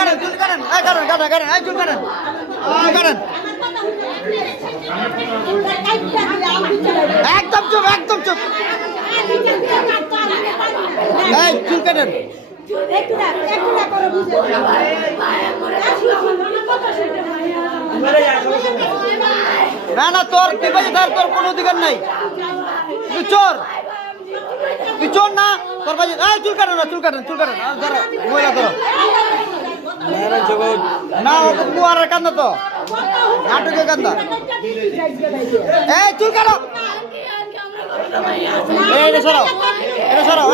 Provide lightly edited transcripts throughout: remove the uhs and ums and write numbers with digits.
কাটেন চুল কাটেন এই কাটেন কাটেন কাটেন এই চুল কাটেন কাটেন একদম চুপ এই চুল কাটেন না না তোর তোর কোনো অধিকার নাই তুই চোর না তোর কাছে চুল কাটেন না চুল কাটেন ধরো মহিলা ধরো না কুয়ারের কান্দা তো নাটকের কান্দা এই চুল কাটো এটা সরাও এটা সরাও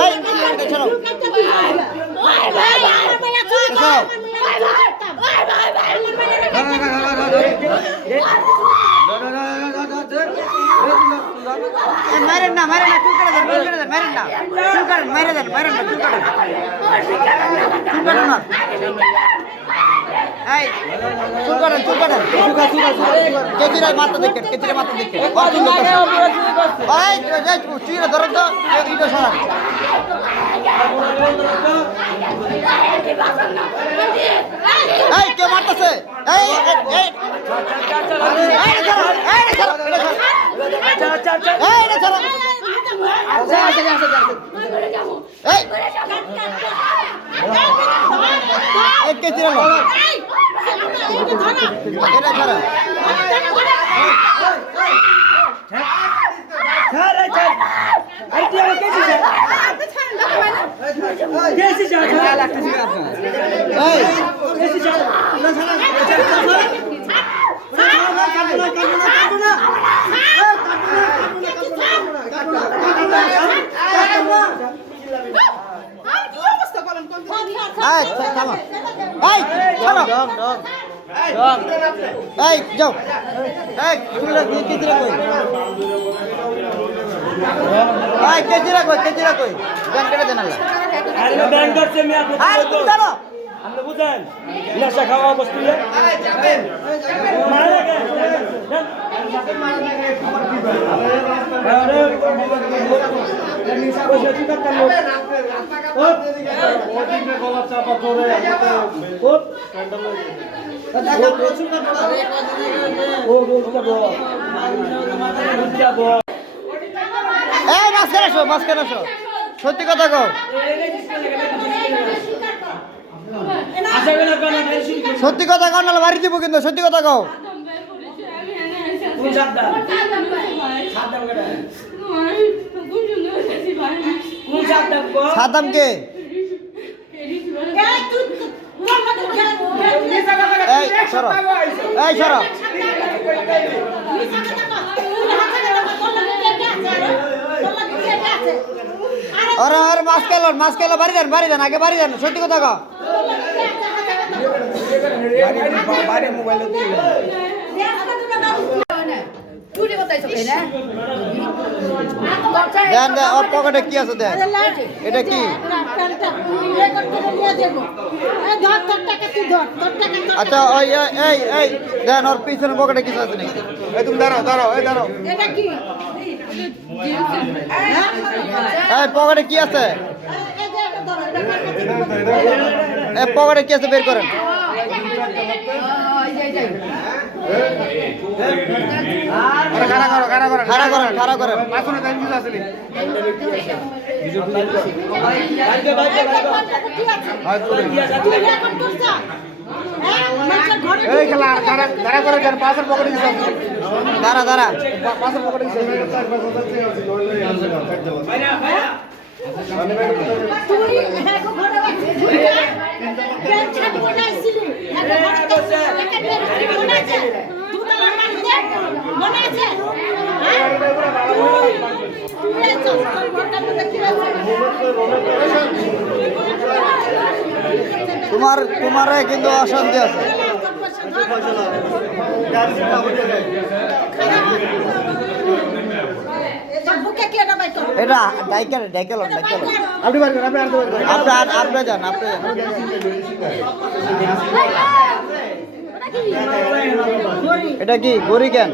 মারেন না চুল কাটেন মারেন না চুল কাটেন মারেন না চুল কাটেন না এই চুল কাটেন কেচিরা মাথা দেখেন চুইরা ধরেন তো এইটা সরান এই কে মারতেছে এই যাও কেজিরা কই ব্যাংকেটে দেন আল্লাহ ব্যাংক করছে মিয়া আর তুমি জানো আপনি বুঝেন নেশা খাওয়া বস্তু মারা এই মাঝখানে আসো সত্যি কথা কও সত্যি কথা কও নাহলে বাড়ি দিব কিন্তু সত্যি কথা কও সাদাম কে এই সরো আর মাছ খেলো বাড়ি দেন আগে বাড়ি দেন সত্যি কথা কও দেন ওর পকেটে কি আছে দেন এটা কি আচ্ছা ওই এই দেন ওর পিছনে পকেটে কিছু আছে নাকি এই তুমি দাঁড়াও এই পকেটে কি আছে এই পকেটে কি আছে বের করেন খাড়া করেন দাঁড়া তোমার কিন্তু অশান্তি আছে এটা ডাইকেল আপনি যান এটা কি গড়ি কেন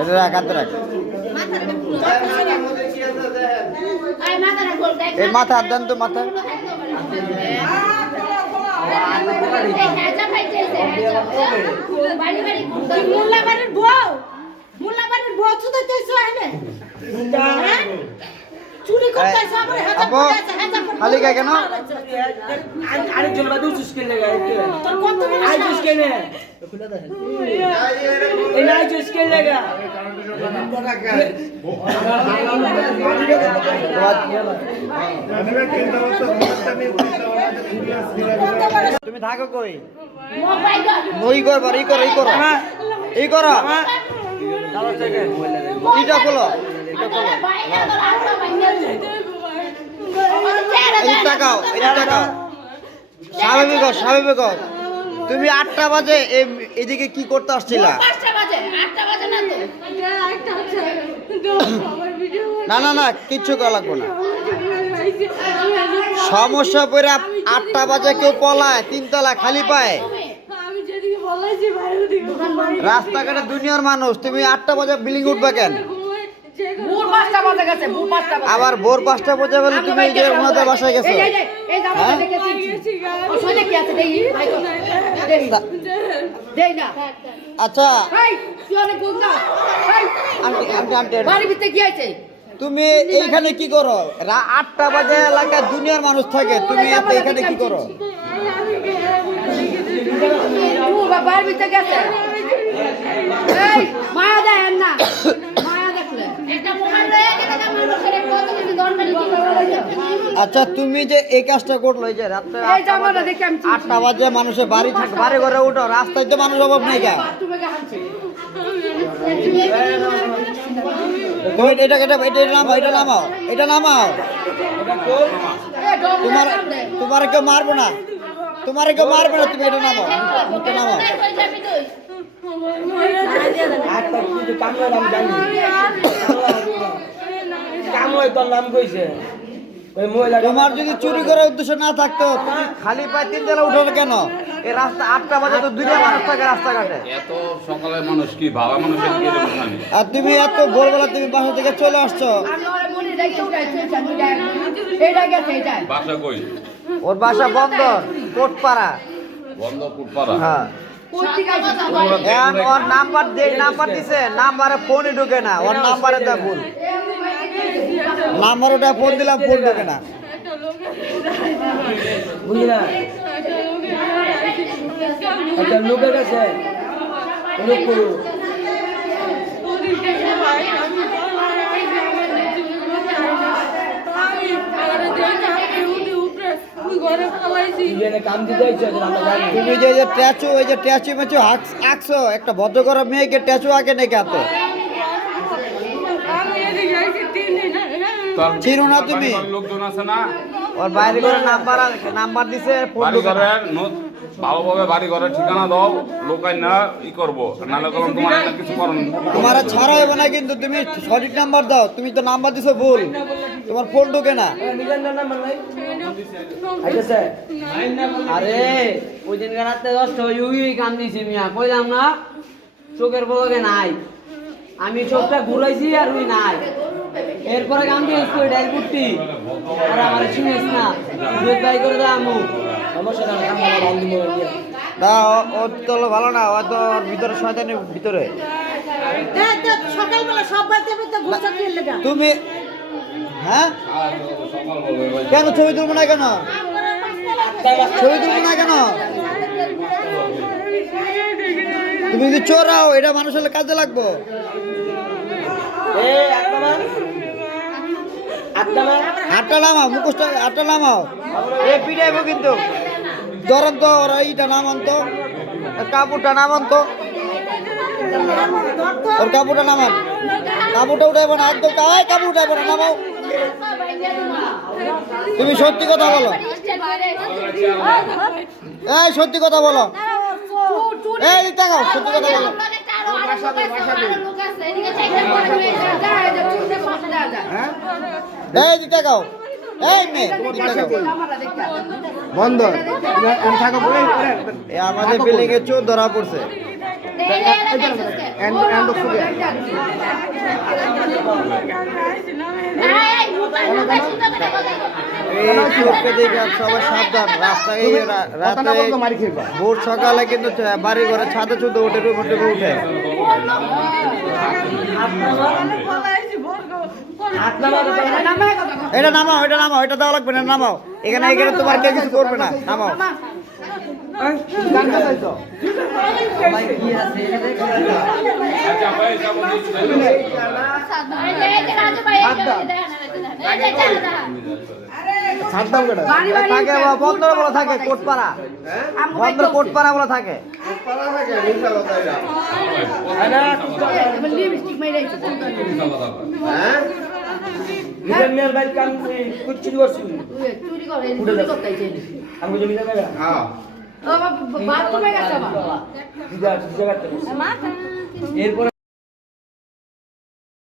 এটা রাখ হাতে রাখ এই মাথা হাত দেন তো মাথা আপু খালি গায়ে কেন আরেকজন বাদু চুস্কেন লাগা আই চুস্কেন এই নাই চুস্কেন লাগা তুমি থাকো কই ওই করবার এই করো এই করো এটা খোলো এটা টাকাও স্বাভাবিক হও। তুমি 8টা বাজে এদিকে কি করতে আসছিলা? না কিচ্ছু করা লাগবে না। সমস্যা পড়ে 8টা বাজে কেউ পলায় 3 তলা খালি পায় রাস্তাঘাটে দুনিয়ার মানুষ। তুমি 8টা বাজে বিল্ডিং উঠবে কেন? আবার ভোর 5টা বাজে বলে তুমি এই যে ওনাদের বাসায় গেছো। আচ্ছা তুমি এইখানে কি করো? 8টা বাজে এলাকায় দুনিয়ার মানুষ থাকে, তুমি এখানে কি করো? আচ্ছা তুমি যে এই কাজটা করলো, এই যে রাত্রে 8টা বাজে মানুষের বাড়ি থাকে, বাড়ি ঘরে উঠো, রাস্তায় তো মানুষ অভাব নেই কেন? এটা নামাও তোমার কেউ মারবো না, তুমি এটা নামাও। তোমার যদি চুরি করার উদ্দেশ্য না থাকতো তুমি খালি পায়ে 3 তলা উঠো কেন? এই রাস্তা 8টা বাজে তো দুনিয়া মানুষ থাকে রাস্তাঘাটে। এত সকালের মানুষ কি ভাবা মানুষের কি জানি? আর তুমি এত ভোরবেলা তুমি বাসা থেকে চলে আসছো। বাসা কই? ওর বাসা বন্দর কোটপাড়া। হ্যাঁ ওর নাম্বার দিছে, নাম্বারে ফোনই ঢুকে না, ওর নাম্বারে দেয় ভুল নাম্বার, ওটা ফোন দিলাম ফোন ঢুকে না। বুঝলা একটা লোকের কাছে লোক করু তুমি যে ট্যাচু ওই যে ট্যাচু মেচু আঁকছো, একটা ভদ্র করা মেয়েকে ট্যাচু আঁকে নাকি হাতে? চিনো না তুমি? লোকজন আছে না ওর বাইরে করে নাম্বার দিছে, বাড়ি ঘরের ভালোভাবে বাড়ি ঘরের ঠিকানা দাও, লোকাই না ই করবো, নাহলে কলম তোমার কিছু করুন। তোমার ছাড়া হবে না কিন্তু, তুমি সঠিক নাম্বার দাও। তুমি তো নাম্বার দিছো ভুল, তোমার ফোন ঢোকে না। আরে ওই দিন রাতে 10টা কাম দিছি মিয়া, কইলাম না চোখের বলকে নাই, আমি চোখটা ঘুরাইছি আর ওই নাই। এরপরে কাম দিয়েছি ওই ডাইল কুট্টি, আর আমার শুনিস না দুধ বাই করে দাও আমু সমস্যা না, কাম ভালো বান্ধি মোড় দিয়ে না ও তো ভালো না, ও তো ওর ভিতরে শয়তানের ভিতরে। সকালবেলা সব বাড়িতে ঘুরতে ফিরলে তুমি হ্যাঁ কেন ছবি তুলবো না কেন? তুমি যদি চোরাও এটা মানুষের কাজে লাগবো। হাতটা নামাও, মুখোশটা হাতটা নামাও, এ পিটাইবো কিন্তু। ধরেন তো ওরা এইটা নামান তো, কাপড়টা নামান তো, ওর কাপড়টা নামান। কাপড়টা উঠাইবো না একদম, কাপড় উঠাইবো না, নামাও। তুমি সত্যি কথা বলো, এই সত্যি কথা বলো, এই দেখাও সত্যি কথা বলো। এই দিকটা গাও, এই মেয়ে বন্ধ আমাদের বিল্ডিং এ চোর ধরা পড়ছে। এই চোখকে দেখে সবাই সাবধান রাস্তায় এই রাতে ভোর সকালে কিন্তু বাড়ি ঘরে ছাদে চুদে উঠে উঠে উঠে এটা নামাও এটা দেওয়া লাগবে না নামাও এখানে তোমার কেউ কিছু করবে না নামাও আচ্ছা ভাই সব থাকে বন্দর বলে থাকে কোটপাড়া বন্দর কোটপাড়া বলে থাকে নিজের মেয়ের বাড়ি কাম কুচ্ছি করছি আমি জমি দেবে এরপর